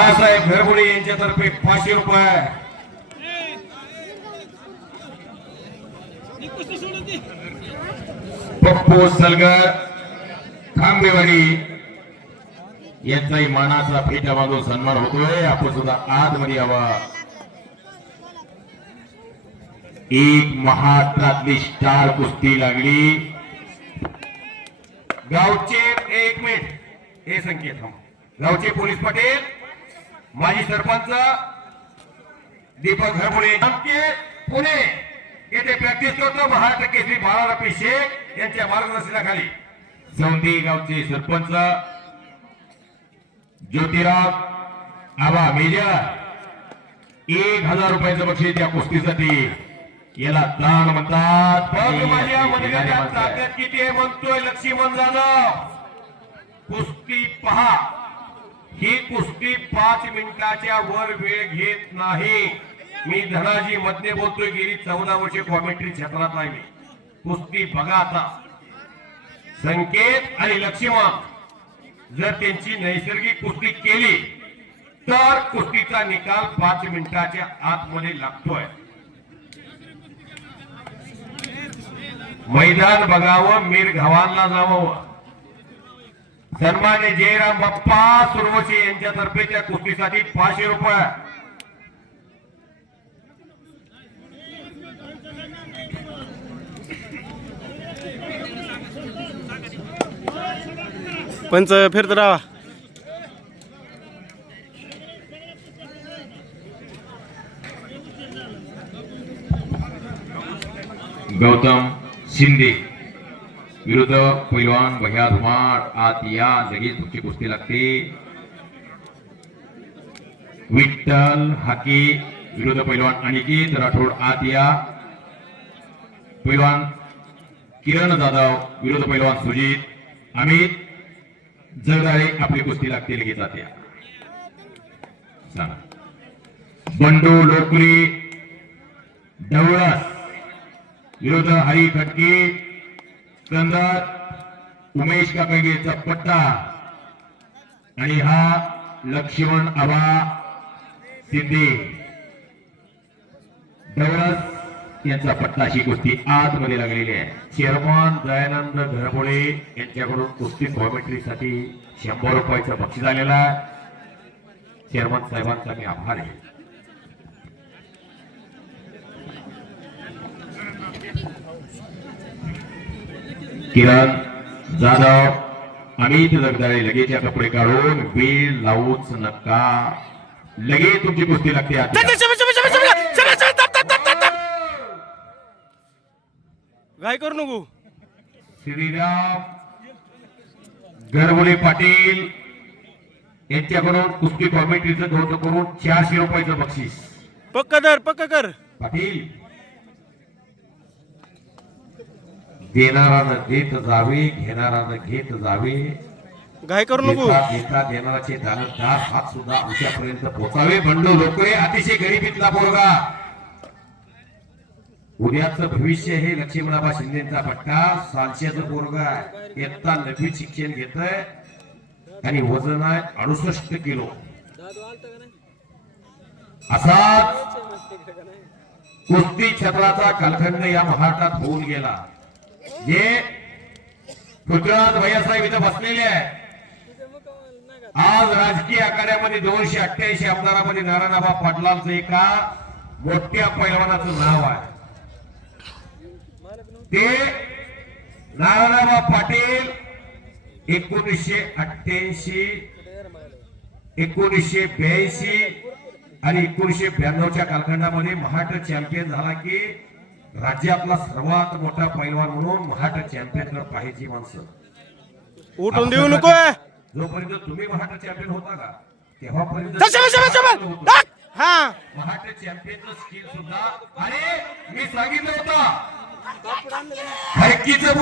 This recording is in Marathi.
बाळासाहेब घरगुडे यांच्यातर्फे पाचशे रुपये. पप्पू सलगर खांबेवाडी यांचाही मानाचा फेटा बांधून सन्मान होतोय. आपण सुद्धा आतमध्ये यावा. एक महाराष्ट्रातली स्टार कुस्ती लागली. गावचे एक मिनिट. हे संकेत गावचे पोलीस पटेल माजी सरपंच दीपक घरपुडे पुणे येथे प्रॅक्टिस करतो महाराष्ट्र केसरी बाळारापी शेख यांच्या मार्गदर्शनाखाली. सौंदी गावचे सरपंच ज्योतिराव आबा मेजर एक हजार रुपयाचं बक्षीस या कुस्तीसाठी याला दान म्हणतात. बघ माझ्या मनगटात ताकद किती आहे म्हणतोय लक्ष्मण जाधव. कुस्ती पहा. ही कुस्ती पाच मिनिटाच्या वर वेळ घेत नाही. मी धनाजी मधने बोलतोय गेली चौदा वर्षे कॉमेंट्री क्षेत्रात आहे मी. कुस्ती बघा आता. संकेत आणि लक्ष्मण जर त्यांची नैसर्गिक कुस्ती केली तर कुस्तीचा निकाल पाच मिनिटाच्या आतमध्ये लागतोय. मैदान बघावं मीर घावांना जावं. सन्मान्य जयराम बाप्पा सुरवशी यांच्यातर्फे त्या कुस्तीसाठी पाचशे रुपये. पंच फिरत राहा. गौतम शिंदे. विरुद्ध पैलवान भैया धुमाळ आत या लगेच तुमची कुस्ती लागते. विठ्ठल हाके विरुद्ध पैलवान अनिकेत राठोड आत या. पैलवान किरण जाधव विरुद्ध पैलवान सुजित अमित जगदाळे आपली कुस्ती लागते लगेच आत बंडू लोकरी डवळस विरुद्ध हरी खटके स्कंदर उमेश काकांगेचा पट्टा. आणि हा लक्ष्मण आबा सिंधे डवळस यांचा पट्टा अशी कुस्ती आतमध्ये लागलेली आहे. चेअरमन दयानंद घरमोळे यांच्याकडून कुस्ती कॉमेंट्रीसाठी शंभर रुपयाचं बक्षीस आलेलं आहे. चेअरमन साहेबांचा मी आभार आहे. किरण जाधव अमित जगदाळे लगेच या कपडे काढून वेळ लावूच नका. लगेच तुमची कुस्ती लागते. काय करू नको? श्रीराम गरवले पाटील यांच्याकडून कुस्ती कॉमेंट्रीचं कौतुक करून चारशे रुपयाचं बक्षीस. पक्क कर पक्क कर. पाटील देणारानं देत जावे घेणारानं घेत जावे. घाय करू नको. देता देणाराचे दानदार हात सुद्धा आमच्यापर्यंत पोचावे. बंडू लोकरे अतिशय गरिबीतला पोरगा. उद्याचं भविष्य हे लक्ष्मणाबा शिंदेचा पट्टा. सातशेचं पोरगा. इयत्ता नववी शिक्षण घेत आणि वजन आहे अडुसष्ट किलो. असाच कुस्ती क्षेत्राचा कालखंड या महाराष्ट्रात होऊन गेला. जे गुजरात भैयासाहेब इथं बसलेले आहे. आज राजकीय आखाड्यामध्ये दोनशे अठ्ठ्याऐंशी आमदारामध्ये नारायणाबा पाटलांचं एका मोठ्या पैलवानाचं नाव आहे. ते नारायणाबा पाटील एकोणीसशे अठ्ठ्याऐंशी एकोणीसशे ब्याऐंशी आणि एकोणीसशे ब्याण्णवच्या कालखंडामध्ये महाराष्ट्र चॅम्पियन झाला की राज्यातला सर्वात मोठा पैलवान म्हणून महाराष्ट्र चॅम्पियन पाहिजे माणसं. उठून देऊ नको जोपर्यंत तुम्ही महाराष्ट्र चॅम्पियन होता का तेव्हापर्यंत. हा. महाराष्ट्र चॅम्पियनचं स्किल सुद्धा. अरे मी सांगितलं होतं. खडकीचं